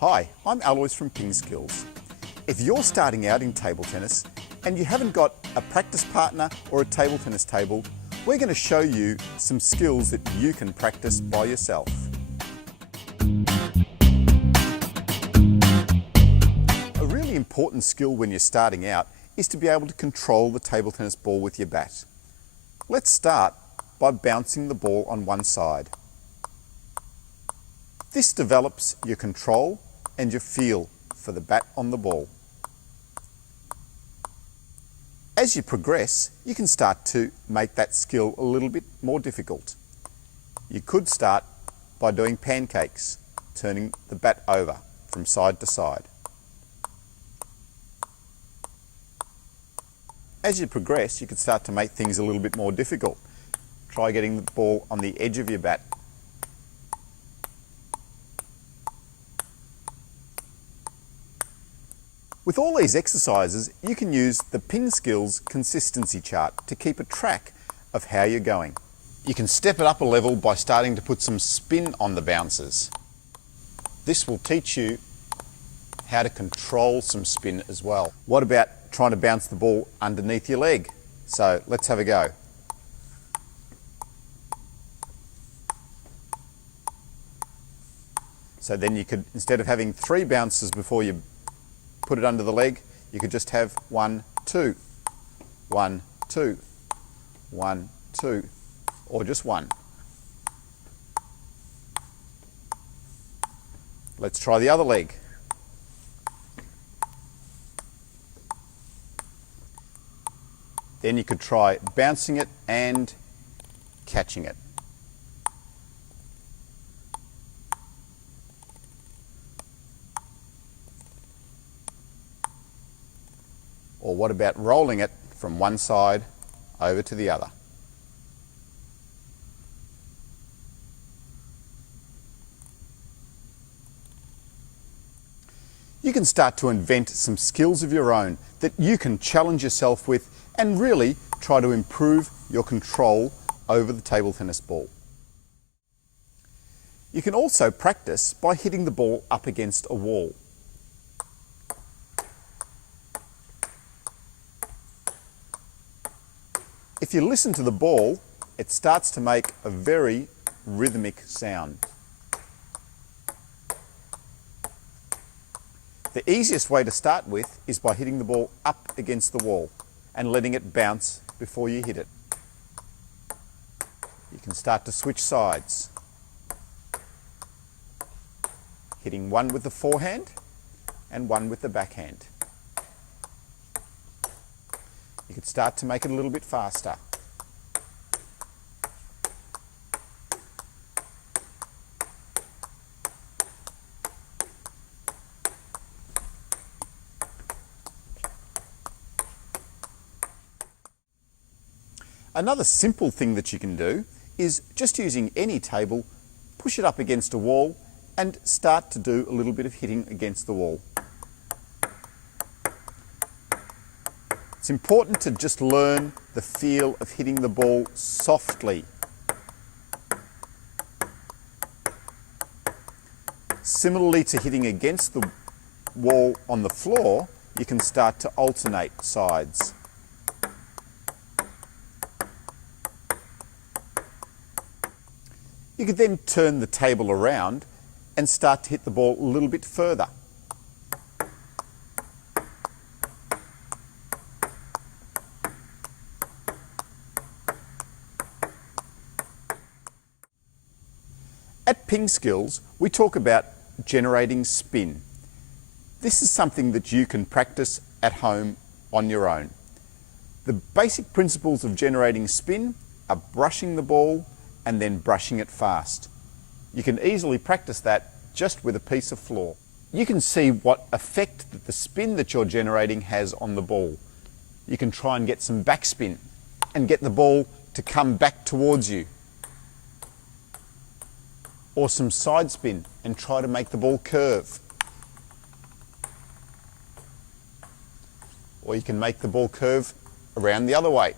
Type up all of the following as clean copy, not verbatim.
Hi, I'm Alois from Ping Skills. If you're starting out in table tennis and you haven't got a practice partner or a table tennis table, we're going to show you some skills that you can practice by yourself. A really important skill when you're starting out is to be able to control the table tennis ball with your bat. Let's start by bouncing the ball on one side. This develops your control and your feel for the bat on the ball. As you progress, you can start to make that skill a little bit more difficult. You could start by doing pancakes, turning the bat over from side to side. As you progress, you can start to make things a little bit more difficult. Try getting the ball on the edge of your bat. With all these exercises, you can use the Ping Skills consistency chart to keep a track of how you're going. You can step it up a level by starting to put some spin on the bounces. This will teach you how to control some spin as well. What about trying to bounce the ball underneath your leg? So let's have a go. So then you could, instead of having 3 bounces before you put it under the leg, you could just have 1, 2, 1, 2, 1, 2, or just 1. Let's try the other leg. Then you could try bouncing it and catching it. Or what about rolling it from one side over to the other? You can start to invent some skills of your own that you can challenge yourself with and really try to improve your control over the table tennis ball. You can also practice by hitting the ball up against a wall. If you listen to the ball, it starts to make a very rhythmic sound. The easiest way to start with is by hitting the ball up against the wall and letting it bounce before you hit it. You can start to switch sides, hitting one with the forehand and one with the backhand. You could start to make it a little bit faster. Another simple thing that you can do is just using any table, push it up against a wall and start to do a little bit of hitting against the wall. It's important to just learn the feel of hitting the ball softly. Similarly to hitting against the wall on the floor, you can start to alternate sides. You could then turn the table around and start to hit the ball a little bit further. At Ping Skills, we talk about generating spin. This is something that you can practice at home on your own. The basic principles of generating spin are brushing the ball and then brushing it fast. You can easily practice that just with a piece of floor. You can see what effect that the spin that you're generating has on the ball. You can try and get some backspin and get the ball to come back towards you. Or some side spin and try to make the ball curve. Or you can make the ball curve around the other way.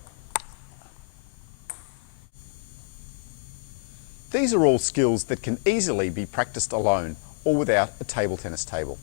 These are all skills that can easily be practiced alone or without a table tennis table.